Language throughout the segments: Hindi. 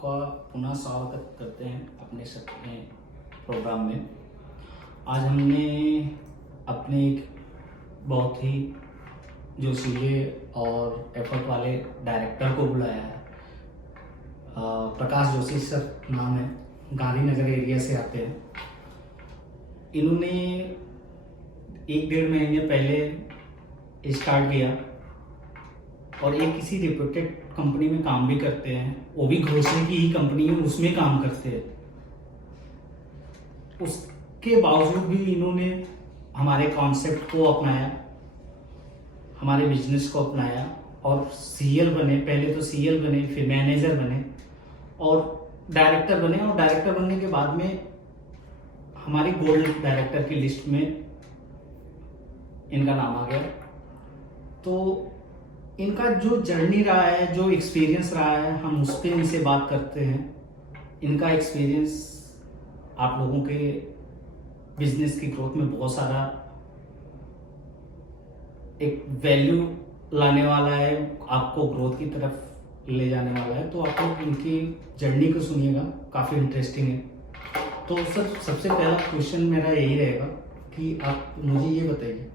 आपका पुनः स्वागत करते हैं अपने अपने प्रोग्राम में। आज हमने अपने एक बहुत ही जोशीले और एफर्ट वाले डायरेक्टर को बुलाया है। प्रकाश जोशी सर नाम है, गांधीनगर एरिया से आते हैं। इन्होंने 1-1.5 महीने पहले स्टार्ट किया और एक किसी रिप्यूटेड कंपनी में काम भी करते हैं, वो भी ग्रोसरी की ही कंपनी है, उसमें काम करते हैं। उसके बावजूद भी इन्होंने हमारे कॉन्सेप्ट को अपनाया, हमारे बिजनेस को अपनाया और सीएल बने। पहले तो सीएल बने, फिर मैनेजर बने और डायरेक्टर बने। और डायरेक्टर बनने के बाद में हमारी गोल्ड डायरेक्टर की लिस्ट में इनका नाम आ गया। तो इनका जो जर्नी रहा है, जो एक्सपीरियंस रहा है, हम उस पर इनसे बात करते हैं। इनका एक्सपीरियंस आप लोगों के बिजनेस की ग्रोथ में बहुत सारा एक वैल्यू लाने वाला है, आपको ग्रोथ की तरफ ले जाने वाला है। तो आप लोग इनकी जर्नी को सुनिएगा, काफ़ी इंटरेस्टिंग है। तो सर, सबसे पहला क्वेश्चन मेरा यही रहेगा कि आप मुझे ये बताइए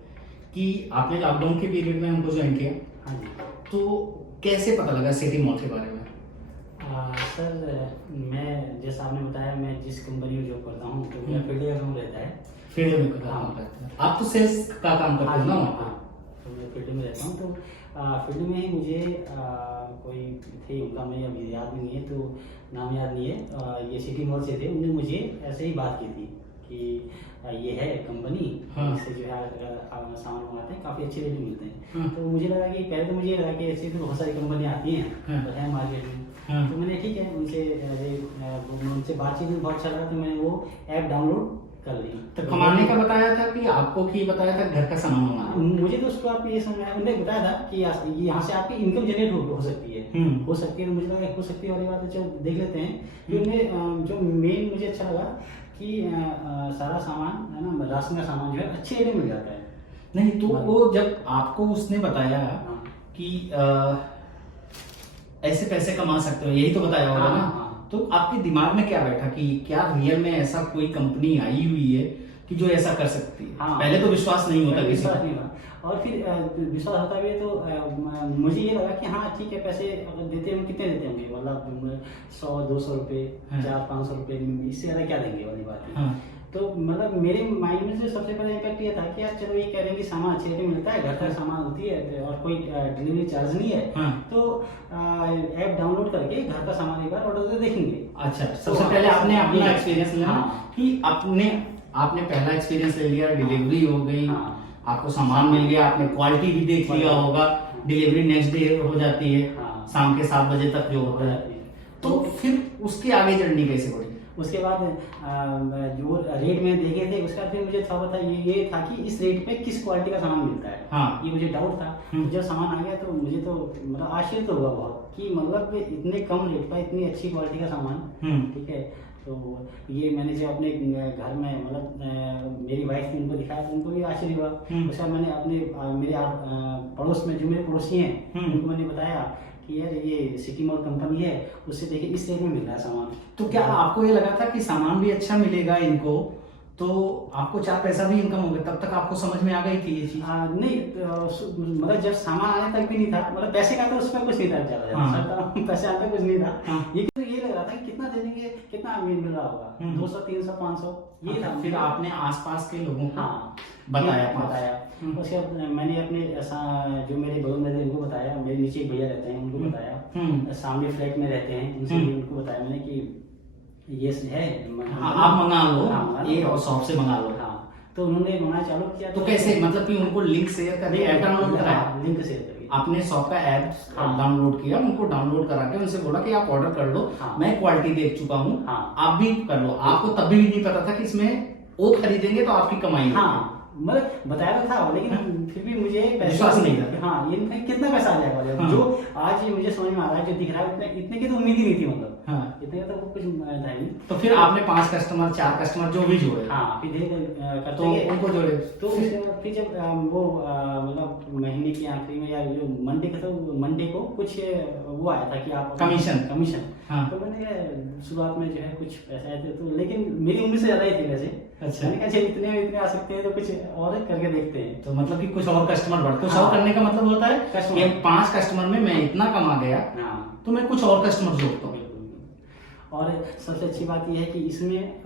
कि आपने लॉकडाउन के पीरियड में हमको ज्वाइन किया। हाँ जी। तो कैसे पता लगा सिटी मॉल के बारे में? सर, मैं जैसा आपने बताया, मैं जिस कंपनी में जॉब करता हूँ तो मेरा फील्ड का काम रहता है। फील्ड में काम करते हैं आप? तो सेल्स का काम करते हैं ना? हाँ, तो मैं फील्ड में रहता हूँ। तो फील्ड में ही मुझे कोई थे, उनका मुझे अभी याद नहीं है, तो नाम याद नहीं है। ये सिटी मॉल से थे, उन्होंने मुझे ऐसे ही बात की थी कि ये है कंपनी, इससे जो है सामान मंगाते हैं, काफ़ी अच्छे रेट मिलते हैं। तो मुझे लगा कि पहले तो मुझे लगा कि ऐसी तो बहुत सारी कंपनी आती हैं तो है मार्केट में। तो मैंने ठीक है उनसे बातचीत में बहुत अच्छा लगा, तो मैंने वो ऐप डाउनलोड कर ली। तो कमाने का बताया था कि आपको कि बताया था घर का सामान मंगाना? मुझे तो उसको आप ये समझाया, उन्होंने बताया था कि यहाँ से आपकी इनकम जनरेट हो सकती है। हो सकती है, तो मुझे लगा हो सकती है वाली बात है, चलो देख लेते हैं। कि उन्हें जो मेन मुझे अच्छा लगा कि सारा सामान है ना, राशन का सामान जो है अच्छे रेट में मिल जाता है। नहीं तो वो जब आपको उसने बताया कि ऐसे पैसे कमा सकते हो, यही तो बताया होगा ना? तो आपके दिमाग में क्या बैठा कि क्या रियल में ऐसा कोई कंपनी आई हुई है कि जो ऐसा कर सकती है? पहले तो विश्वास नहीं होता किसी का, और फिर विश्वास होता भी है तो मुझे ये लगा कि हाँ ठीक है, पैसे अगर देते हैं, कितने देते होंगे, मतलब 100-200 रुपये, 400-500 रुपये, इससे ज़्यादा क्या देंगे वाली बात है। तो मतलब मेरे माइंड में से सबसे पहले इम्पैक्ट ये था कि यार चलो, ये कह रहे हैं कि सामान अच्छे रेट में मिलता है, घर का सामान होती है और कोई डिलीवरी चार्ज नहीं है। तो ऐप डाउनलोड करके घर का सामान एक बार ऑर्डर करके देखेंगे। अच्छा, सबसे पहले आपने अपना एक्सपीरियंस लिया कि आपने पहला एक्सपीरियंस ले लिया, डिलीवरी हो गई, आपको सामान मिल गया, आपने क्वालिटी भी देख लिया होगा, डिलीवरी नेक्स्ट डे हो जाती है, शाम के 7 बजे तक जो होता है। तो फिर उसकी आगे जर्नी कैसे बढ़ी? उसके बाद जो रेट में देखे थे, उसका फिर मुझे थोड़ा पता ये था कि इस रेट पे किस क्वालिटी का सामान मिलता है। ये मुझे डाउट था। जब सामान आ गया तो मुझे तो मतलब आश्चर्य तो हुआ बहुत कि मतलब इतने कम रेट पर इतनी अच्छी क्वालिटी का सामान। ठीक है, तो ये मैंने जब अपने घर में मतलब मेरी वाइफ ने उनको दिखाया तो उनको भी आश्चर्य हुआ। उसका मैंने अपने मेरे पड़ोस में जो मेरे पड़ोसी हैं उनको मैंने बताया कि यार ये सिटी मॉल कंपनी है, उससे देखिए इस रेट में मिल रहा है सामान। तो क्या आपको ये लगा था कि सामान भी अच्छा मिलेगा इनको, तो आपको 4 पैसा भी इनकम होगा? तब तक आपको समझ में आ गई थी ये चीज? नहीं, मतलब जब सामान आने तक भी नहीं था, मतलब पैसे का तो उसमें कुछ नहीं था ज्यादा, पैसे आने तक कुछ नहीं था। ये लग रहा था कि कितना दे देंगे, कितना मिल रहा होगा, 200, 300, 500 ये था। फिर आपने आसपास के लोगों को बताया। उसके बाद मैंने अपने जो मेरे बगल में उनको बताया, मेरे नीचे एक भैया रहते हैं उनको बताया, सामने फ्लैट में रहते हैं उनको बताया मैंने कि ये है, आप मंगा लो, ये और शॉप से मंगा लो। तो उन्होंने मंगाना चालू किया। तो कैसे, मतलब कि उनको लिंक शेयर करके ऐप डाउनलोड कराया? लिंक शेयर करके आपने शॉप का ऐप डाउनलोड किया, उनको डाउनलोड करा के उनसे बोला कि आप ऑर्डर कर लो, मैं क्वालिटी देख चुका हूँ, आप भी कर लो। आपको तभी भी नहीं पता था कि इसमें वो खरीदेंगे तो आपकी कमाई होगी। मतलब बताया तो था, लेकिन फिर भी मुझे विश्वास नहीं था। हाँ, ये नहीं था कितना पैसा आ जाएगा। हाँ। जो आज ये मुझे समझ में आ रहा है, जो दिख रहा है, इतने की तो उम्मीद ही नहीं थी, मतलब हाँ। इतने का तो कुछ था ही नहीं। तो फिर आपने 5 कस्टमर 4 कस्टमर जो भी जोड़े, हाँ, फिर धीरे करते तो गए। उनको जोड़े, तो उसके बाद फिर जब वो मतलब महीने की आखिरी में या जो मंडे का, तो मंडे को कुछ वो आया था कि आप कमीशन। हाँ। तो मैंने शुरुआत में जो है कुछ पैसे आए थे, तो लेकिन मेरी उम्मीद से ज्यादा ही थी वैसे। अच्छा। मैंने कहा चल इतने आ सकते हैं तो कुछ और करके देखते हैं। तो मतलब कि कुछ और कस्टमर बढ़, कुछ हाँ। और करने का मतलब होता है कस्टमर। कि 5 कस्टमर में मैं इतना कमा गया, हाँ, तो मैं कुछ और कस्टमर जोड़ता हूँ। बिल्कुल। और सबसे अच्छी बात यह है कि इसमें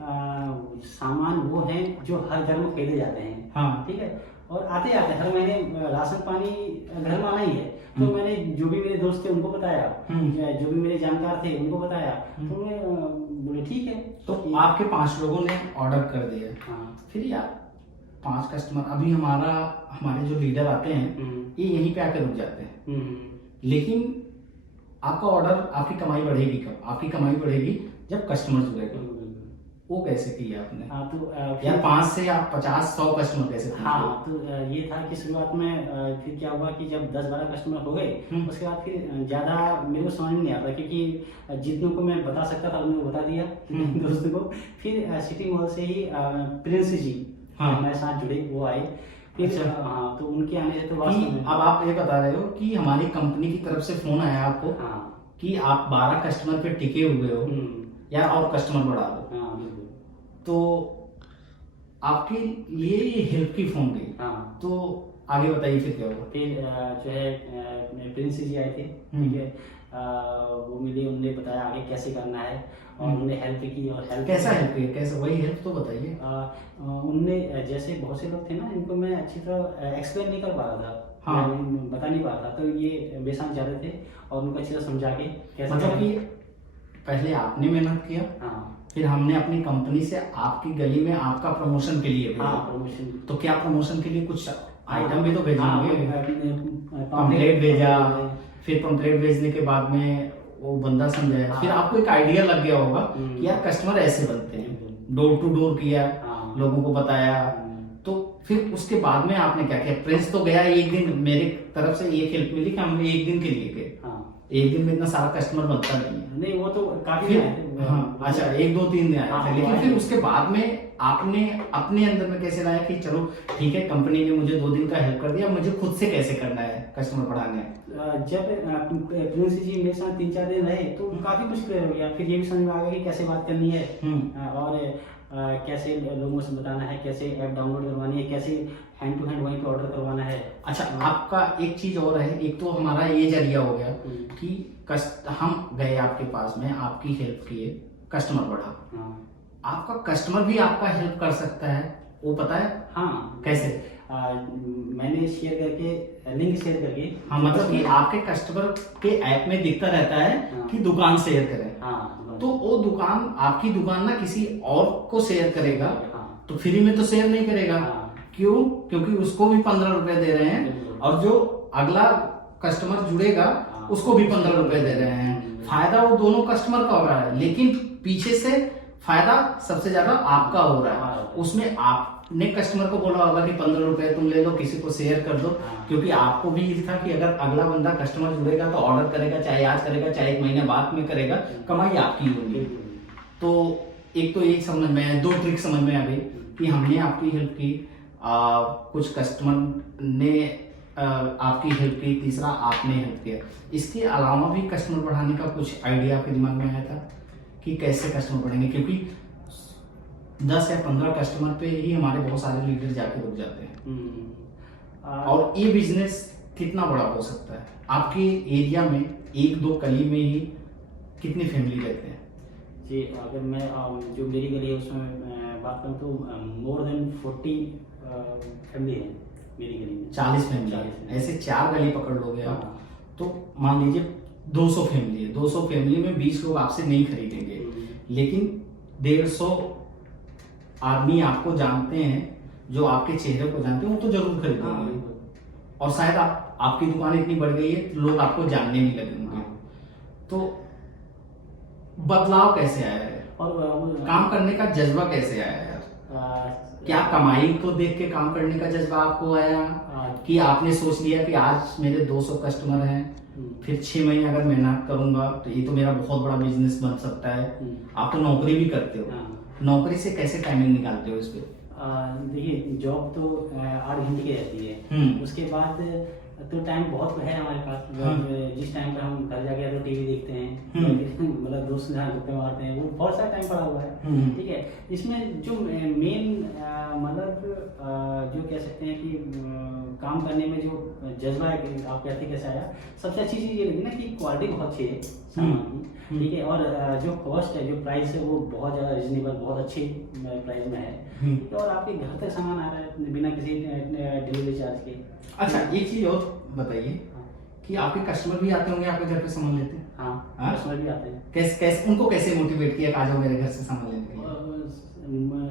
सामान वो है जो हर घर में खरीदे जाते हैं। हाँ। ठीक है, और आते आते हर महीने राशन पानी घर में आना ही है। तो मैंने जो भी मेरे दोस्त थे उनको बताया, जो भी मेरे जानकार थे उनको बताया, तो मैं बोले ठीक है। तो आपके 5 लोगों ने ऑर्डर कर दिया। हाँ। फिर यार 5 कस्टमर, अभी हमारे जो लीडर आते हैं ये यहीं पे आकर रुक जाते हैं, लेकिन आपका ऑर्डर, आपकी कमाई बढ़ेगी कब? आपकी कमाई बढ़ेगी जब कस्टमर जुड़ेगा। वो कैसे किया आपने? हाँ, तो यार 5 से आप 50-100 कस्टमर कैसे पहुंचे? हाँ, तो ये था कि शुरुआत में फिर क्या हुआ कि जब 10-12 कस्टमर हो गए, उसके बाद फिर ज़्यादा मेरे को समझ में नहीं आता, क्योंकि जितनों को मैं बता सकता था उनको बता दिया दोस्तों को। फिर सिटी मॉल से ही प्रिंस जी हमारे साथ जुड़े, वो आए फिर। अच्छा। हाँ, तो उनके आने से तो कि अब आप ये बता रहे हो कि हमारी कंपनी की तरफ से फोन आया आपको, हाँ, कि आप 12 कस्टमर पे टिके हुए हो, यार और कस्टमर बढ़ा दो। हाँ, बिल्कुल। तो आपके लिए ये हेल्प की फोन गई। हाँ, तो आगे बताइए फिर क्या हुआ? फिर जो है प्रिंस जी आए थे। ठीक है, वो मिले, उन्होंने बताया आगे कैसे करना है, और उन्होंने हेल्प की। और हेल्प कैसा हेल्प किया? कैसे? वही हेल्प तो बताइए। उनने, जैसे बहुत से लोग थे ना, इनको मैं अच्छी तरह एक्सप्लेन नहीं कर पा रहा था। हाँ। मैं बता नहीं पा रहा था, तो ये मेरे साथ जा रहे थे और उनको अच्छी तरह समझा के कैसे मतलब कि पहले आपने मेहनत किया, हाँ, फिर हमने अपनी कंपनी से आपकी गली में आपका प्रमोशन के लिए भेजा। हाँ, प्रमोशन। तो क्या प्रमोशन के लिए कुछ आइटम भी तो भेजे होंगे? पंपलेट पंपलेट भेजा, फिर पंपलेट भेजने के बाद में वो बंदा समझाया, फिर आपको एक आइडिया लग गया होगा कि यार कस्टमर ऐसे बनते हैं। डोर टू डोर किया, लोगों को बताया, तो फिर उसके बाद में आपने क्या किया? प्रिंस तो गया एक दिन, मेरी तरफ से एक हेल्प मिली कि हम एक दिन के लिए गए। एक दिन में इतना सारा कस्टमर बनता नहीं है। नहीं, वो तो काफी फिर आए थे। हाँ, अच्छा 1-2-3 दिन आए थे, लेकिन आए फिर थे। उसके बाद में आपने अपने अंदर में कैसे लाया कि चलो ठीक है, कंपनी ने मुझे 2 दिन का हेल्प कर दिया, मुझे खुद से कैसे करना है कस्टमर बढ़ाने है? जब प्रिंस जी मेरे साथ 3-4 दिन रहे, तो काफी कुछ क्लियर हो गया। फिर ये भी समझ में आ गया कि कैसे बात करनी है, और कैसे लोगों से बताना है, कैसे ऐप डाउनलोड करवानी है, कैसे हैंड टू हैंड वहीं पे ऑर्डर करवाना है। अच्छा, आपका एक चीज और है, एक तो हमारा ये जरिया हो गया कि हम गए आपके पास में, आपकी हेल्प किए, कस्टमर बढ़ा। आपका कस्टमर भी आपका हेल्प कर सकता है, वो पता है? हाँ, कैसे? मैंने शेयर करके, लिंक शेयर करके। हाँ, मतलब कि आपके कस्टमर के ऐप में दिखता रहता है कि दुकान शेयर करें। हाँ, तो वो दुकान, आपकी दुकान ना किसी और को शेयर करेगा, तो फ्री में तो शेयर नहीं करेगा। क्यों? क्योंकि उसको भी 15 रुपए दे रहे हैं, और जो अगला कस्टमर जुड़ेगा उसको भी 15 रुपए दे रहे हैं। फायदा वो दोनों कस्टमर का हो रहा है, लेकिन पीछे से फायदा सबसे ज्यादा आपका हो रहा है। उसमें आपने कस्टमर को बोला होगा कि 15 रुपए तुम ले लो, किसी को शेयर कर दो, क्योंकि आपको भी ये था कि अगर अगला बंदा कस्टमर जुड़ेगा तो ऑर्डर करेगा, चाहे आज करेगा चाहे 1 महीने बाद में करेगा, कमाई आपकी होगी। तो एक तो एक समझ में आया, 2 ट्रिक समझ में आ गई कि हमने आपकी हेल्प की, कुछ कस्टमर ने आपकी हेल्प की, तीसरा आपने हेल्प किया। इसके अलावा भी कस्टमर बढ़ाने का कुछ आइडिया आपके दिमाग में आया था कि कैसे कस्टमर बढ़ेंगे? क्योंकि 10 या 15 कस्टमर पे ही हमारे बहुत सारे लीडर जाके रुक जाते हैं। और ये बिजनेस कितना बड़ा हो सकता है? आपके एरिया में 1-2 गली में ही कितनी फैमिली रहते हैं? जी, अगर मैं जो मेरी गली है उसमें बात करूँ तो मोर देन 40 फैमिली है मेरी गली में। 40 फैमिली। ऐसे 4 गली पकड़ लोगे आप, तो मान लीजिए 200 फैमिली है। 200 फैमिली में 20 लोग आपसे नहीं खरीदेंगे, लेकिन 150 आदमी आपको जानते हैं, जो आपके चेहरे को जानते हैं, वो तो जरूर खरीदेंगे। और शायद आपकी दुकान इतनी बढ़ गई है, लोग आपको जानने नहीं लगेंगे। तो बदलाव कैसे आया है, और काम करने का जज्बा कैसे आया है? क्या कमाई को देख के काम करने का जज्बा आपको आया कि आपने सोच लिया कि आज मेरे 200 कस्टमर हैं, फिर 6 महीने अगर मेहनत करूंगा तो ये तो मेरा बहुत बड़ा बिजनेस बन सकता है। आप तो नौकरी भी करते हो, नौकरी से कैसे टाइमिंग निकालते हो इस पे? देखिए जॉब तो 8 घंटे की रहती है, उसके बाद तो टाइम बहुत है हमारे पास। जिस टाइम पर हम घर जाके तो टीवी देखते हैं, मतलब दोस्त के साथ गप्पे मारते हैं, वो बहुत सारा टाइम पड़ा हुआ है। ठीक है, इसमें जो मेन मतलब जो कह सकते हैं कि काम करने में जो जज्बा है, आप कहते कैसे आया, सबसे अच्छी चीज़ ये लगी ना कि क्वालिटी बहुत अच्छी है सामान की। ठीक है, और जो कॉस्ट है, जो प्राइस है, वो बहुत ज़्यादा रिजनेबल, बहुत अच्छी प्राइस में है। और आपके घर तक सामान आ रहा है बिना किसी डिलीवरी चार्ज के। अच्छा, एक चीज और बताइए कि आपके कस्टमर भी आते होंगे आपके घर पे सामान लेते हैं? हाँ, कस्टमर भी आते हैं। कैसे उनको कैसे मोटिवेट किया कि आ जाओ मेरे घर से सामान लेने के लिए?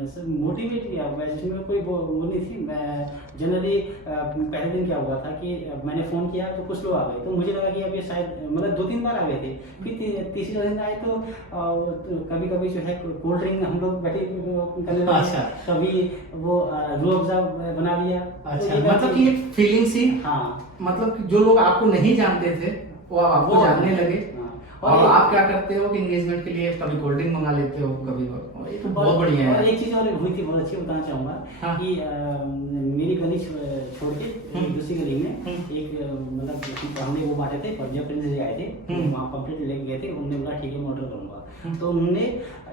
सर मोटिवेट किया, इसमें कोई वो नहीं थी। मैं जनरली पहले दिन क्या हुआ था कि मैंने फ़ोन किया तो कुछ लोग आ गए, तो मुझे लगा कि अब ये शायद मतलब 2-3 बार आ गए थे। फिर तीसरे दिन आए तो कभी कभी जो है कोल्ड ड्रिंक हम लोग बैठे करने लगे। अच्छा, कभी वो रूह अफ़ज़ा बना लिया। अच्छा, मतलब कि एक फीलिंग सी। हाँ, मतलब कि जो लोग आपको नहीं जानते थे वो अब आपको जानने लगे। और आप क्या करते हो कि एंगेजमेंट के लिए कभी कोल्ड ड्रिंक मंगा लेते हो, कभी ये तो बहुत बढ़िया है। और एक चीज़ और हुई थी बहुत अच्छी, बताना चाहूँगा कि मेरी गली छोड़ के दूसरी गली में एक मतलब हमने वो बांटे थे, जब प्रिंस जी आए थे वहाँ कंप्लीट लेके गए थे। उन्होंने बोला ठीक है मैं ऑर्डर करूँगा, तो उन्होंने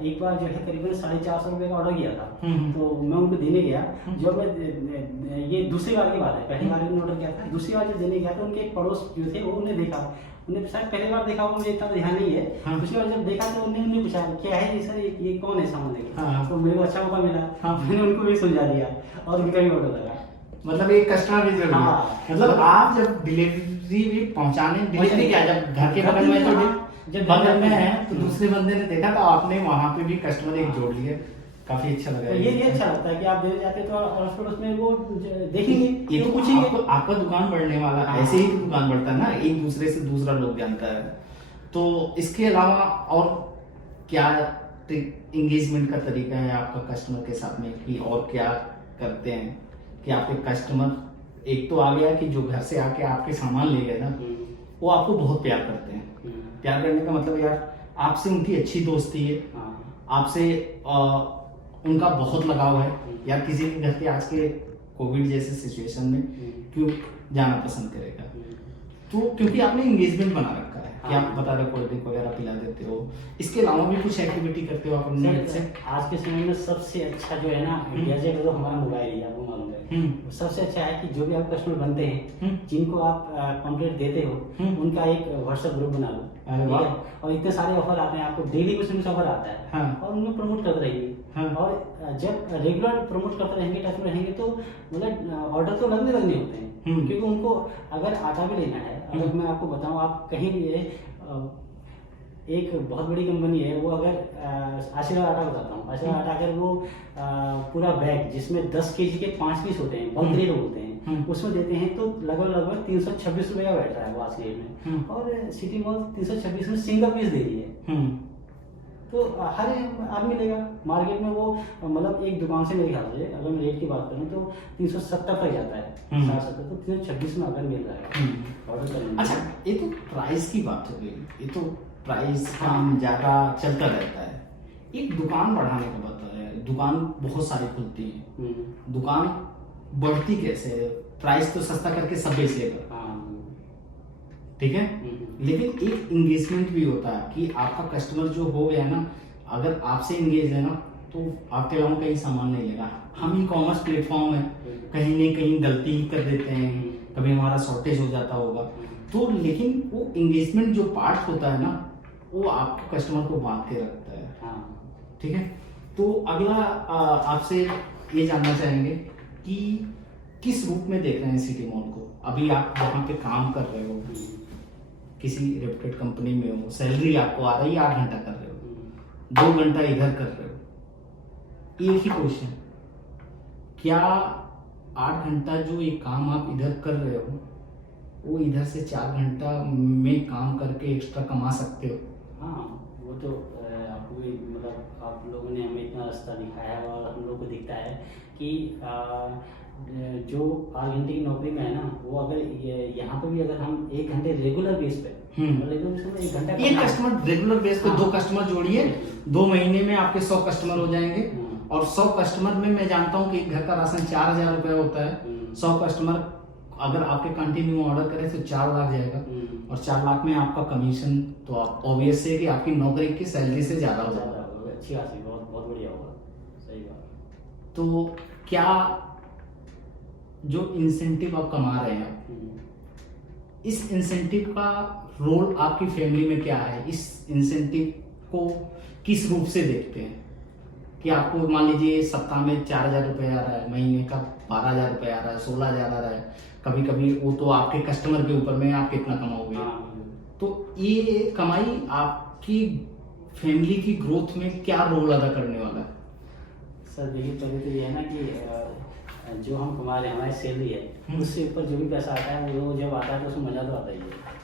एक बार जो है करीबन 450 रुपये का ऑर्डर किया था। तो मैं उनको देने गया, जब मैं ये दूसरी बार की बात है, पहली बार उन्होंने ऑर्डर किया था, दूसरी बार जब देने गया तो उनके पड़ोस जो थे वो उन्हें देखा, उन्हें शायद पहली बार देखा होगा, मुझे इतना ध्यान नहीं है। दूसरी बार जब देखा तो उन्हें पूछा क्या है ये सर, ये कौन है सामान लेके? तो मेरे को अच्छा मौका मिला, मैंने उनको भी समझा दिया और उनका भी ऑर्डर लगा। मतलब एक कस्टमर भी जरूरी है। मतलब आप जब डिलीवरी भी पहुंचाने, डिलीवरी क्या, जब घर के बगल में तो जब बगल में है तो दूसरे बंदे ने देखा तो आपने वहां पे भी कस्टमर एक जोड़ लिए, काफी अच्छा लगा। तो ये अच्छा लगता है कि आप देने जाते तो और उसमें वो देखेंगे, ये तो पूछेंगे। आपका दुकान बढ़ने वाला है, ऐसे ही तो दुकान बढ़ता है ना, एक दूसरे से दूसरा लोग जानता है। तो इसके अलावा और क्या एंगेजमेंट का तरीका है आपका कस्टमर के साथ में, कि और क्या करते हैं कि आपके कस्टमर, एक तो आ गया कि जो घर से आके आपके सामान ले गए ना, वो आपको बहुत प्यार करते हैं। प्यार करने का मतलब यार आपसे उनकी अच्छी दोस्ती है, आपसे उनका बहुत लगाव है। यार किसी के घर के आज के कोविड जैसे सिचुएशन में क्यों जाना पसंद करेगा? तो क्योंकि आपने एंगेजमेंट बना रखा है कि आप बता रहे कोल्ड ड्रिंक वगैरह पिला देते हो, इसके अलावा भी कुछ एक्टिविटी करते हो आप अपने से? आज के समय में सबसे अच्छा जो है ना गैजेट, तो हमारा मोबाइल ही आपको मालूम है। सबसे अच्छा है कि जो भी आप कस्टमर बनते हैं, जिनको आप कंप्लेंट देते हो, उनका एक व्हाट्सएप ग्रुप बना लो। और इतने सारे ऑफर आते हैं, आपको डेली कुछ न ऑफर आता है। और उनको प्रमोट करते रहिए। और जब रेगुलर प्रमोट करते रहेंगे, टच में रहेंगे, तो मतलब ऑर्डर तो लगने होते हैं। क्योंकि उनको अगर आटा भी लेना है, अगर मैं आपको बताऊं, आप कहीं भी एक बहुत बड़ी कंपनी है, वो अगर आशीर्वाद आटा बताता हूँ, आशीर्वाद आटा अगर वो पूरा बैग जिसमें 10 kg के 5 पीस होते हैं, बहुत रेट होते हैं, उसमें देते हैं तो लगभग 326 रुपये का बैठ रहा है वो आज के रेट में। और सिटी मॉल 326 में सिंगल पीस दे रही है। तो हर आदमी लेगा। मार्केट में वो मतलब एक दुकान से मेरे ख्याल से अगर मैं रेट की बात करूँ तो 370 तक जाता है, 60-70, तो 326 में अगर मिल रहा है ऑर्डर करने। अच्छा, ये तो प्राइस की बात हो गई, ये तो प्राइस कम ज़्यादा चलता रहता है। एक दुकान बढ़ाने का बताया, दुकान बहुत सारी खुलती है, दुकान बढ़ती कैसे है? प्राइस तो सस्ता करके सब बेच लेगा, ठीक है, लेकिन एक एंगेजमेंट भी होता है कि आपका कस्टमर जो हो गया ना, अगर आपसे एंगेज है ना, तो आपके अलावा कहीं सामान नहीं लेगा। हम ई कॉमर्स प्लेटफॉर्म है, कहीं नहीं कहीं गलती कर देते हैं, कभी हमारा शॉर्टेज हो जाता होगा, तो लेकिन वो एंगेजमेंट जो पार्ट होता है ना, वो आपके कस्टमर को बांध के रखता है। ठीक है, तो अगला आपसे ये जानना चाहेंगे कि किस रूप में देख रहे हैं सिटी मॉल को? अभी आप जहाँ पे काम कर रहे हो, किसी रेप्यूटेड कंपनी में हो, सैलरी आपको आ रही है, 8 घंटा कर रहे हो, 2 घंटा इधर कर रहे हो, एक ही क्वेश्चन, क्या 8 घंटा जो ये काम आप इधर कर रहे हो, वो इधर से 4 घंटा में काम करके एक्स्ट्रा कमा सकते हो? हाँ, वो तो आपको भी मतलब आप लोगों ने हमें इतना रास्ता दिखाया है और हम लोग को दिखता है कि जो 8 घंटे की नौकरी में है ना, वो अगर यहाँ पे भी अगर हम 1 घंटे रेगुलर बेस पे, रेगुलर बेस में 1 घंटा एक कस्टमर रेगुलर बेस पे 2 कस्टमर जोड़िए, 2 महीने में आपके 100 कस्टमर हो जाएंगे। और 100 कस्टमर में मैं जानता हूँ कि एक घर का राशन 4,000 रुपये होता है। 100 कस्टमर अगर आपके कंटिन्यू ऑर्डर करें तो 4 लाख जाएगा, और 4 लाख में आपका कमीशन तो आप ऑब्वियस है कि आपकी नौकरी की सैलरी से ज्यादा हो जाएगा। अच्छी बात है, बहुत बहुत बढ़िया होगा, सही बात। तो क्या जो इंसेंटिव आप कमा रहे हैं, इस इंसेंटिव का रोल आपकी फैमिली में क्या है? इस इंसेंटिव को किस रूप से देखते हैं कि आपको मान लीजिए सप्ताह में 4,000 रुपये आ रहा है, महीने का 12,000 रुपये आ रहा है, 16,000 आ रहा है, कभी कभी वो तो आपके कस्टमर के ऊपर में आप कितना कमाओगे। तो ये कमाई आपकी फैमिली की ग्रोथ में क्या रोल अदा करने वाला है? सर देखिए, पहले तो ये है ना कि जो हम कमा रहे हैं, हमारी सैलरी है, उससे ऊपर जो भी पैसा आता है वो जब आता है तो उसमें मजा तो आता ही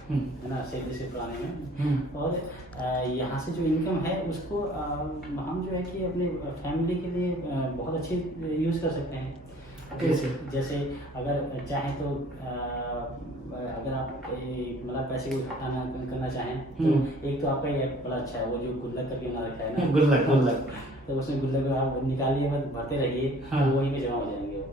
है ना, सैलरी से पुराने में। और यहाँ से जो इनकम है उसको हम जो है कि अपने फैमिली के लिए बहुत अच्छे यूज़ कर सकते हैं। कैसे? जैसे अगर चाहें तो अगर आप मतलब पैसे को इकट्ठा करना चाहें तो एक तो आपका ये बड़ा अच्छा है, वो जो गुल्लक करके बना रखा है ना, गुल्लक तो उसमें गुल्लक आप निकालिए, मत भरते रहिए, तो वही में जमा हो जाएंगे वो।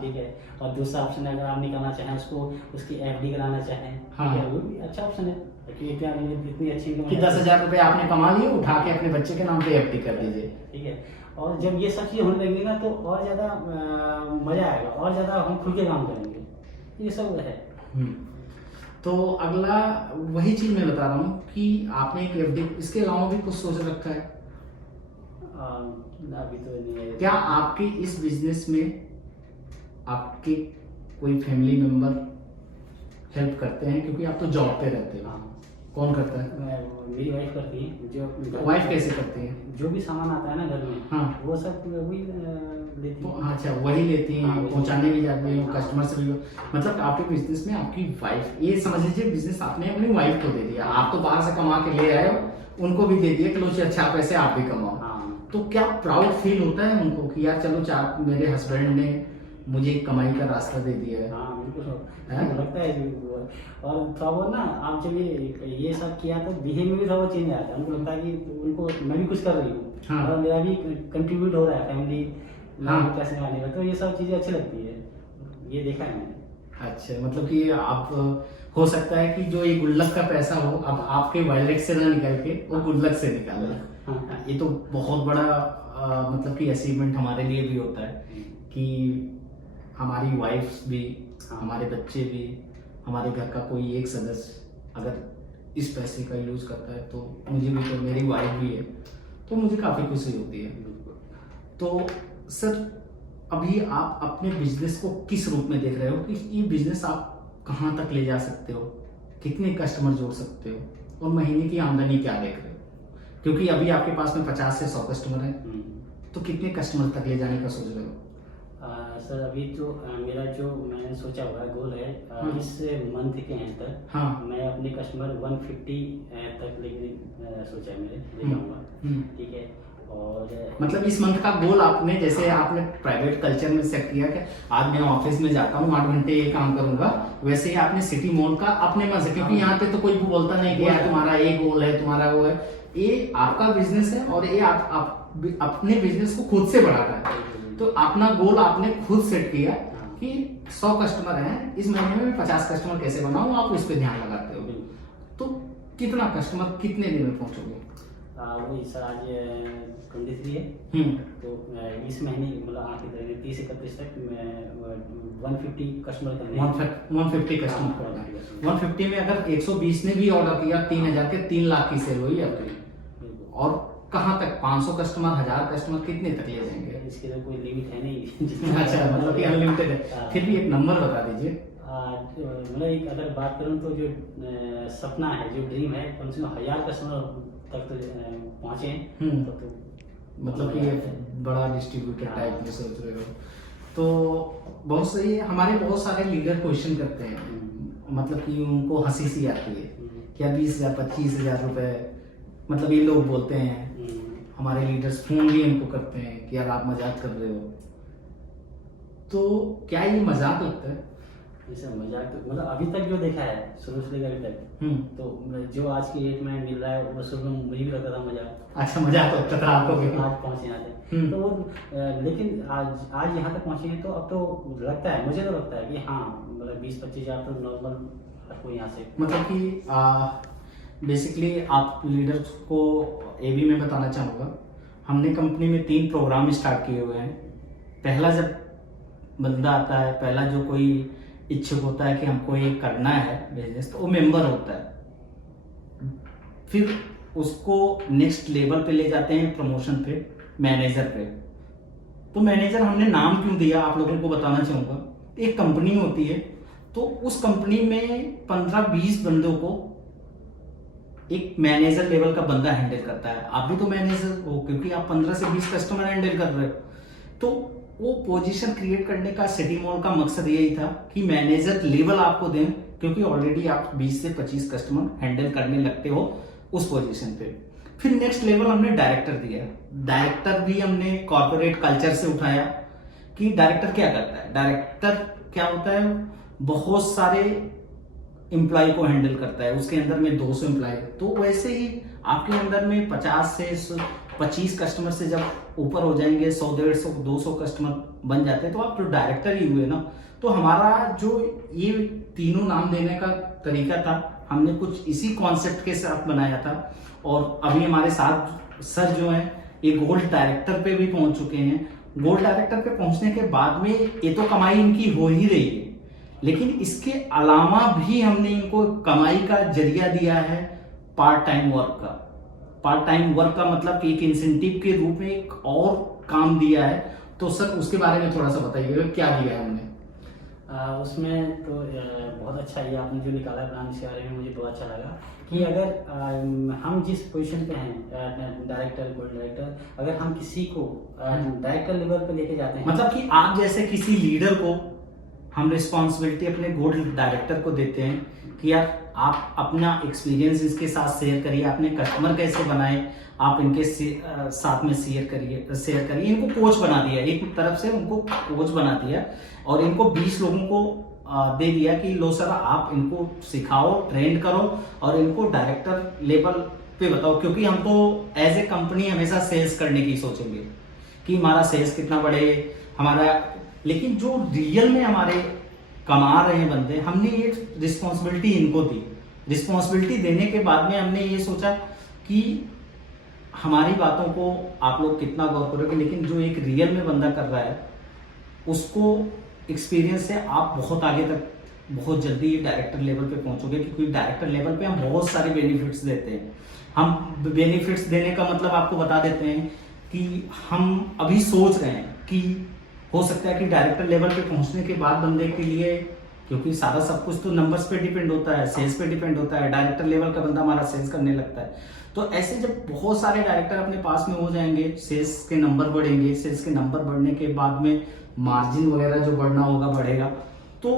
ठीक है। और दूसरा ऑप्शन है, अगर आप निकालना चाहें उसको, उसकी FD कराना चाहें, ठीक है, वो भी अच्छा ऑप्शन है। इतनी अच्छी कि 10,000 रुपये आपने कमा लिए, उठा के अपने बच्चे के नाम पे FD कर दीजिए। ठीक है। और जब ये सब चीज़ होने लगेगी ना तो और ज़्यादा मज़ा आएगा, और ज़्यादा हम खुल के काम करेंगे, ये सब है। तो अगला वही चीज़ मैं बता रहा हूँ कि आपने एक FD, इसके अलावा भी कुछ सोच रखा है? अभी तो नहीं है। क्या आपके इस बिजनेस में आपके कोई फैमिली मेंबर हेल्प करते हैं? क्योंकि आप तो जॉब पे रहते हो। कौन करता है? मेरी वाइफ करती है। जो वाइफ कैसे करती है? जो भी सामान आता है ना घर में, वो सब वही लेती है। अच्छा, वही लेती हैं, पहुंचाने भी जाती हैं, कस्टमर से भी। मतलब आपके बिजनेस में आपकी वाइफ, ये समझ लीजिए बिजनेस आपने अपनी वाइफ को दे दिया, आप तो बाहर से कमा के ले आए हो, उनको भी दे दिया कि लो अच्छा पैसे आप भी कमाओ। तो क्या प्राउड फील होता है उनको कि यार चलो मेरे हस्बैंड ने मुझे कमाई का रास्ता दे दिया है? हाँ बिल्कुल लगता है। और थोड़ा बहुत ना, आप जब ये सब किया तो बिहेव में भी थोड़ा बहुत चेंज आता है। उनको लगता है कि उनको मैं भी कुछ कर रही हूँ, और मेरा भी कंट्रीब्यूट हो रहा है फैमिली में पैसे कमाने का, तो ये सब चीज़ें अच्छी लगती है, ये देखा है मैंने। अच्छा, मतलब कि आप हो सकता है कि जो ये गुल्लक का पैसा हो, अब आपके वॉलेट से ना निकल के वो गुल्लक से निकाले। ये तो बहुत बड़ा मतलब कि अचीवमेंट हमारे लिए भी होता है कि हमारी वाइफ भी, हमारे बच्चे भी, हमारे घर का कोई एक सदस्य अगर इस पैसे का यूज करता है तो मुझे भी, तो मेरी वाइफ भी है, तो मुझे काफ़ी खुशी होती है। तो सर, अभी आप अपने बिजनेस को किस रूप में देख रहे हो कि ये बिजनेस आप कहाँ तक ले जा सकते हो, कितने कस्टमर जोड़ सकते हो, और महीने की आमदनी क्या देख रहे हो? क्योंकि अभी आपके पास में 50 से 100 कस्टमर हैं, तो कितने कस्टमर तक ले जाने का सोच रहे हो? सर अभी तो मेरा जो मैंने सोचा हुआ है गोल है, इस मंथ के एंड तक मैं अपने कस्टमर 150 तक लेके सोचा है, मेरे ले जाऊंगा। ठीक है। और मतलब इस मंथ का गोल आपने, जैसे आपने प्राइवेट कल्चर में सेट किया कि आज मैं ऑफिस में जाता हूँ 8 घंटे ये काम करूंगा, वैसे ही आपने सिटी मॉल का अपने मन से, क्योंकि यहाँ पे तो कोई बोलता नहीं कि यार तुम्हारा ये गोल है, तुम्हारा वो है, ये आपका बिजनेस है और ये आप अपने बिजनेस को खुद से बढ़ाता है। तो अपना गोल आपने खुद सेट किया कि 100 कस्टमर हैं, इस महीने में 50 कस्टमर कैसे बनाऊं, आप इस पे ध्यान लगाते हो। तो कितना कस्टमर कितने दिन में पहुंचोगे? वही सर, आज 23 है, तो इस महीने मतलब आखिर तक 30-31 तक मैं 150 कस्टमर करने 150 कस्टमर करना है। 150 में अगर 120 ने भी ऑर्डर किया, 3,000 के 3 लाख की सेल हुई आपकी। और कहाँ तक? 500 कस्टमर, 1000 कस्टमर, कितने तक ले जाएंगे? इसके तो कोई लिमिट है नहीं। अच्छा, मतलब कि अनलिमिटेड है। फिर भी एक नंबर बता दीजिए। मतलब एक अगर बात करूँ तो जो सपना है, जो ड्रीम है, कम से कम 1000 कस्टमर तक तो पहुँचे, तो मतलब कि ये बड़ा डिस्ट्रीब्यूटर टाइप में सोच रहे हो, तो बहुत सही है। हमारे बहुत सारे लीडर क्वेश्चन करते हैं, मतलब कि उनको हंसी सी आती है, क्या 20,000 25,000 रुपए, मतलब ये लोग बोलते हैं। हमारे लीडर्स फोन भी इनको करते हैं कि यार आप मजाक कर रहे हो, तो क्या ये मजाक लगता है? ऐसा मजाक तो मतलब अभी तक जो देखा है शुरू से लेकर अभी तक, तो जो आज की डेट में मिल रहा है वो शुरू में मुझे भी लगता था मजाक। अच्छा, मजाक लगता था आपको भी? आज पहुंचे यहाँ तक तो वो लेकिन आज यहाँ तक पहुंचे हैं तो अब तो लगता है, मुझे तो लगता है कि हाँ मतलब 20-25 हज़ार तो नॉर्मल हर कोई यहाँ से, मतलब कि बेसिकली आप लीडर्स को ये भी मैं बताना चाहूँगा, हमने कंपनी में 3 प्रोग्राम स्टार्ट किए हुए हैं। पहला जब बंदा आता है, पहला जो कोई इच्छुक होता है कि हमको ये करना है बिजनेस, तो वो मेंबर होता है। फिर उसको नेक्स्ट लेवल पे ले जाते हैं, प्रमोशन पे, मैनेजर पे। तो मैनेजर हमने नाम क्यों दिया आप लोगों को बताना चाहूँगा। एक कंपनी होती है, तो उस कंपनी में 15-20 बंदों को एक मैनेजर लेवल का बंदा हैंडल करता है। आप भी तो मैनेजर हो, क्योंकि आप 15 से 20 कस्टमर हैंडल कर रहे हो। तो वो पोजीशन क्रिएट करने का सिटी मॉल का मकसद यही था कि मैनेजर लेवल आपको दें, क्योंकि ऑलरेडी आप 20 से 25 कस्टमर हैंडल करने लगते हो उस पोजीशन पे। फिर नेक्स्ट लेवल हमने डायरेक्टर दिया। डायरेक्टर भी हमने कॉर्पोरेट कल्चर से उठाया कि डायरेक्टर क्या करता है। डायरेक्टर क्या होता है, बहुत सारे एम्प्लॉय को हैंडल करता है, उसके अंदर में 200 एम्प्लॉय। तो वैसे ही आपके अंदर में 50 से 25 कस्टमर से जब ऊपर हो जाएंगे, 100, 150, 200 कस्टमर बन जाते हैं, तो आप तो डायरेक्टर ही हुए ना। तो हमारा जो ये तीनों नाम देने का तरीका था, हमने कुछ इसी कॉन्सेप्ट के साथ बनाया था। और अभी हमारे साथ सर जो है ये गोल्ड डायरेक्टर पे भी पहुंच चुके हैं। गोल्ड डायरेक्टर पे पहुंचने के बाद में ये तो कमाई इनकी हो ही रही है, लेकिन इसके अलावा भी हमने इनको कमाई का जरिया दिया है पार्ट टाइम वर्क का। पार्ट टाइम वर्क का मतलब कि एक इंसेंटिव के रूप में एक और काम दिया है। तो सर उसके बारे में थोड़ा सा बताइएगा, क्या दिया है हमने? उसमें तो बहुत अच्छा ये आपने जो निकाला प्लान, इसके बारे में मुझे बहुत अच्छा लगा कि अगर हम जिस पोजीशन पे हैं, डायरेक्टर, गोल्ड डायरेक्टर, अगर हम किसी को डायरेक्टर लेवल पे लेके जाते हैं, मतलब कि आप जैसे किसी लीडर को हम रिस्पॉन्सिबिलिटी अपने गोल्ड डायरेक्टर को देते हैं कि यार आप अपना एक्सपीरियंस इसके साथ शेयर करिए, अपने कस्टमर कैसे बनाए आप इनके साथ में शेयर करिए। इनको कोच बना दिया, एक तरफ से उनको कोच बना दिया और इनको 20 लोगों को दे दिया कि लो सर आप इनको सिखाओ, ट्रेन करो और इनको डायरेक्टर लेवल पे बताओ। क्योंकि हम तो एज ए कंपनी हमेशा सेल्स करने की सोचेंगे कि हमारा सेल्स कितना बढ़े हमारा, लेकिन जो रियल में हमारे कमा रहे हैं बंदे, हमने ये रिस्पॉन्सिबिलिटी इनको दी। रिस्पॉन्सिबिलिटी देने के बाद में हमने ये सोचा कि हमारी बातों को आप लोग कितना गौर करोगे, लेकिन जो एक रियल में बंदा कर रहा है उसको एक्सपीरियंस से आप बहुत आगे तक, बहुत जल्दी डायरेक्टर लेवल पे पहुंचोगे। क्योंकि डायरेक्टर लेवल पे हम बहुत सारे बेनिफिट्स देते हैं। हम बेनिफिट्स देने का मतलब आपको बता देते हैं कि हम अभी सोच रहे हैं कि हो सकता है कि डायरेक्टर लेवल पे पहुंचने के बाद बंदे के लिए, क्योंकि सारा सब कुछ तो नंबर्स पे डिपेंड होता है, सेल्स पे डिपेंड होता है, डायरेक्टर लेवल का बंदा हमारा सेल्स करने लगता है। तो ऐसे जब बहुत सारे डायरेक्टर अपने पास में हो जाएंगे, सेल्स के नंबर बढ़ेंगे, सेल्स के नंबर बढ़ने के बाद में मार्जिन वगैरह जो बढ़ना होगा बढ़ेगा। तो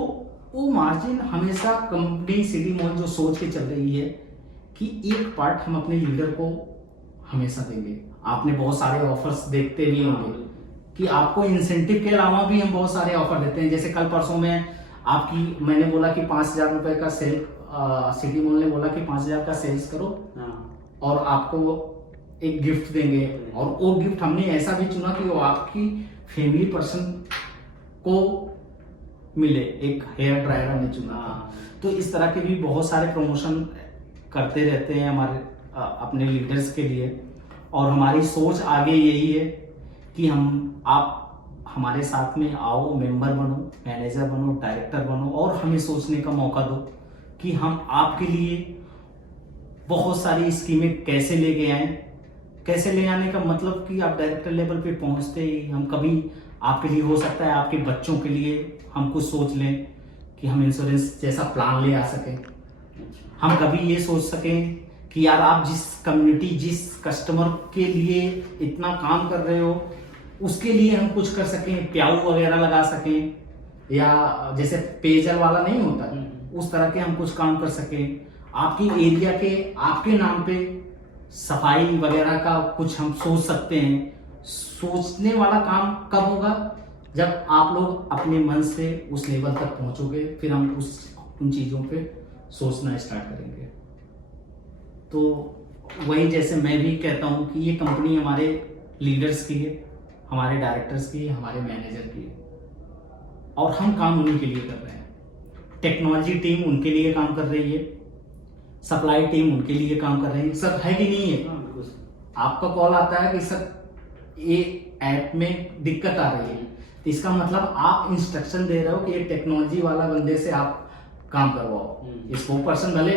वो मार्जिन हमेशा कंपनी सिटी मॉल जो सोच के चल रही है कि एक पार्ट हम अपने लीडर को हमेशा देंगे। आपने बहुत सारे ऑफर्स देखते भी होंगे कि आपको इंसेंटिव के अलावा भी हम बहुत सारे ऑफर देते हैं। जैसे कल परसों में आपकी, मैंने बोला कि 5,000 रुपए का सेल, सिटी मॉल ने बोला कि 5,000 का सेल्स करो और आपको एक गिफ्ट देंगे। और वो गिफ्ट हमने ऐसा भी चुना कि वो आपकी फैमिली पर्सन को मिले, एक हेयर ड्रायर हमने चुना। तो इस तरह के भी बहुत सारे प्रमोशन करते रहते हैं हमारे अपने लीडर्स के लिए। और हमारी सोच आगे यही है कि आप हमारे साथ में आओ, मेंबर बनो, मैनेजर बनो, डायरेक्टर बनो और हमें सोचने का मौका दो कि हम आपके लिए बहुत सारी स्कीमें कैसे लेके आए। कैसे ले आने का मतलब कि आप डायरेक्टर लेवल पे पहुंचते ही हम कभी आपके लिए, हो सकता है आपके बच्चों के लिए हम कुछ सोच लें कि हम इंश्योरेंस जैसा प्लान ले आ सकें। हम कभी ये सोच सकें कि यार आप जिस कम्युनिटी, जिस कस्टमर के लिए इतना काम कर रहे हो उसके लिए हम कुछ कर सकें, प्याऊ वगैरह लगा सकें, या जैसे पेयजल वाला नहीं होता उस तरह के हम कुछ काम कर सकें। आपकी एरिया के आपके नाम पे सफाई वगैरह का कुछ हम सोच सकते हैं। सोचने वाला काम कब होगा जब आप लोग अपने मन से उस लेवल तक पहुंचोगे, फिर हम उन चीज़ों पे सोचना स्टार्ट करेंगे। तो वही जैसे मैं भी कहता हूँ कि ये कंपनी हमारे लीडर्स की है, हमारे डायरेक्टर्स की है, हमारे मैनेजर की है, और हम काम उन्हीं के लिए कर रहे हैं। टेक्नोलॉजी टीम उनके लिए काम कर रही है, सप्लाई टीम उनके लिए काम कर रही है। सर है कि नहीं है? आपका कॉल आता है कि सर ये ऐप में दिक्कत आ रही है, तो इसका मतलब आप इंस्ट्रक्शन दे रहे हो कि एक टेक्नोलॉजी वाला बंदे से आप काम करवाओ। स्पोक पर्सन भले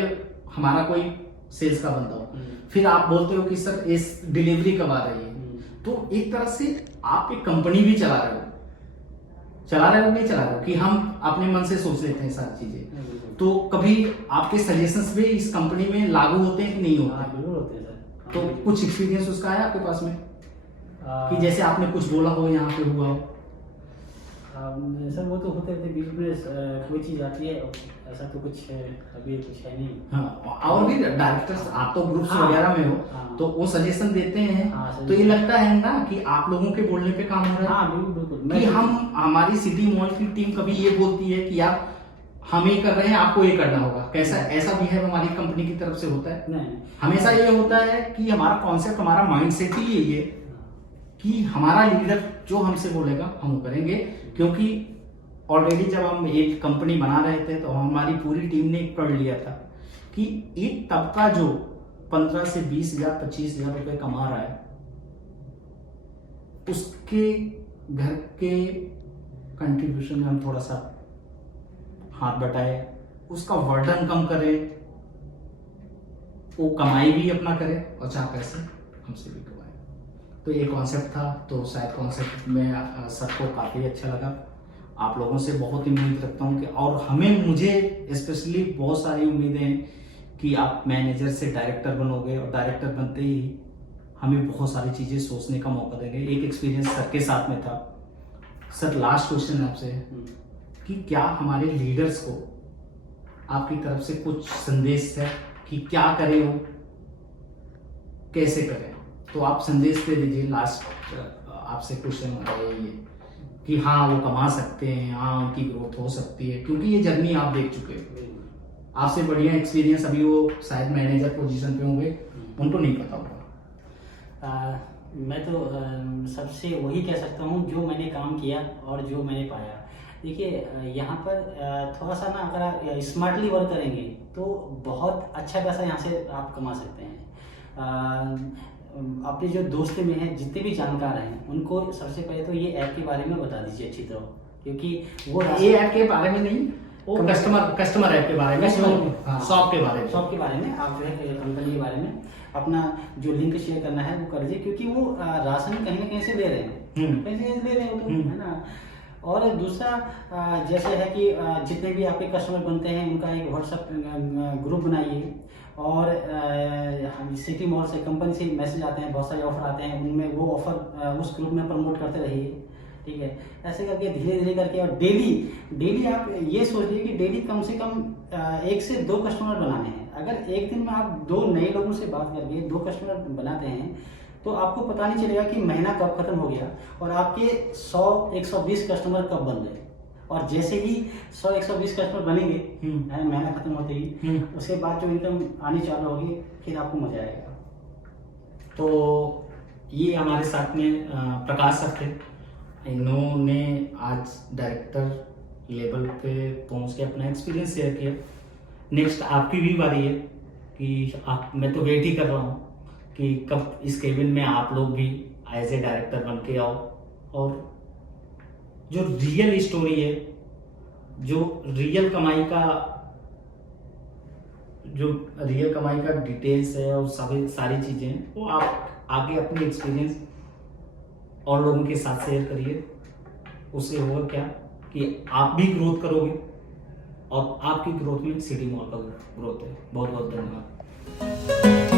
हमारा कोई सेल्स का बंदा हो, फिर आप बोलते हो कि सर इस डिलीवरी कब आ रही है। तो एक तरह से आप एक कंपनी भी चला रहे हो नहीं चला रहे हो कि हम अपने मन से सोच लेते हैं सारी चीजें। तो कभी आपके सजेशंस भी इस कंपनी में लागू होते हैं कि नहीं होते? बिल्कुल होते हैं सर। तो कुछ एक्सपीरियंस उसका है आपके पास में कि जैसे आपने कुछ बोला हो, यहाँ पे हुआ हो? सर वो तो होते रहते, बीच में कोई चीज़ आती है, ऐसा तो कुछ अभी कुछ है नहीं। हाँ, और भी डायरेक्टर्स, आप तो ग्रुप्स वगैरह में हो, तो वो सजेशन देते हैं। तो ये लगता है ना कि आप लोगों के बोलने पे काम हो रहा है। बिल्कुल। कि हमारी सिटी मॉल की टीम कभी ये बोलती है कि यार हम ये कर रहे हैं, आपको ये करना होगा, कैसा ऐसा बिहेव हमारी कंपनी की तरफ से होता है? नहीं, हमेशा ये होता है कि हमारा कॉन्सेप्ट, हमारा माइंडसेट ही यही है कि हमारा लीडर जो हमसे बोलेगा हम वो करेंगे। क्योंकि ऑलरेडी जब हम एक कंपनी बना रहे थे तो हमारी पूरी टीम ने पढ़ लिया था कि एक तबका जो 15 से 20,000 25,000 रुपए कमा रहा है, उसके घर के कंट्रीब्यूशन में हम थोड़ा सा हाथ बटाए, उसका वर्डन कम करे, वो कमाई भी अपना करे और 4 पैसे हमसे भी कमाए। तो ये कॉन्सेप्ट था, तो शायद कॉन्सेप्ट में सबको काफ़ी अच्छा लगा। आप लोगों से बहुत उम्मीद रखता हूँ कि, और मुझे स्पेशली बहुत सारी उम्मीदें हैं कि आप मैनेजर से डायरेक्टर बनोगे, और डायरेक्टर बनते ही हमें बहुत सारी चीज़ें सोचने का मौका देंगे। एक एक्सपीरियंस सर के साथ में था। सर लास्ट क्वेश्चन है आपसे कि क्या हमारे लीडर्स को आपकी तरफ से कुछ संदेश है कि क्या करें, वो कैसे करें? तो आप संदेश दे दीजिए। लास्ट आपसे क्वेश्चन होता है ये कि हाँ वो कमा सकते हैं, हाँ उनकी ग्रोथ हो सकती है, क्योंकि ये जर्नी आप देख चुके हो। आपसे बढ़िया एक्सपीरियंस अभी वो शायद मैनेजर पोजीशन पे होंगे, उनको नहीं पता होगा। मैं तो सबसे वही कह सकता हूँ जो मैंने काम किया और जो मैंने पाया। देखिए यहाँ पर थोड़ा सा ना अगर आप स्मार्टली वर्क करेंगे तो बहुत अच्छा पैसा यहाँ से आप कमा सकते हैं। अपने जो दोस्त में हैं, जितने भी जानकार हैं, उनको सबसे पहले तो ये ऐप के बारे में बता दीजिए अच्छी तरह, क्योंकि वो ये ऐप के बारे में नहीं, वो कस्टमर ऐप के बारे में, शॉप के बारे में आप जो है कंपनी के बारे में अपना जो लिंक शेयर करना है वो कर दीजिए, क्योंकि वो राशन कहीं ना कहीं से ले रहे हैं, कहीं से ले रहे हो तो है ना। और दूसरा जैसे है कि जितने भी आपके कस्टमर बनते हैं उनका एक व्हाट्सएप ग्रुप बनाइए, और सिटी मॉल से कंपनी से मैसेज आते हैं, बहुत सारे ऑफर आते हैं, उनमें वो ऑफर उस ग्रुप में प्रमोट करते रहिए, ठीक है। ऐसे करके धीरे धीरे करके, और डेली आप ये सोचिए कि डेली कम से कम 1 से 2 कस्टमर बनाने हैं। अगर एक दिन में आप 2 नए लोगों से बात करके 2 कस्टमर बनाते हैं तो आपको पता नहीं चलेगा कि महीना कब खत्म हो गया और आपके 100-120 कस्टमर कब बन गए। और जैसे ही 100-120 कस्टमर बनेंगे महीना खत्म होते ही, उसके बाद जो इनकम आनी चालू होगी, फिर आपको मजा आएगा। तो ये हमारे साथ में प्रकाश सर थे। इन्होंने आज डायरेक्टर लेवल पे पहुंच के अपना एक्सपीरियंस शेयर किया। नेक्स्ट आपकी भी बारी है कि मैं तो वेट ही कर रहा हूँ कि कब इस केबिन में आप लोग भी एज ए डायरेक्टर बन के आओ, और जो रियल स्टोरी है, जो रियल कमाई का डिटेल्स है और सारी चीज़ें हैं, वो आप आगे अपनी एक्सपीरियंस और लोगों के साथ शेयर करिए। उससे होगा क्या कि आप भी ग्रोथ करोगे, और आपकी ग्रोथ में सिटी मॉल का ग्रोथ है। बहुत बहुत धन्यवाद।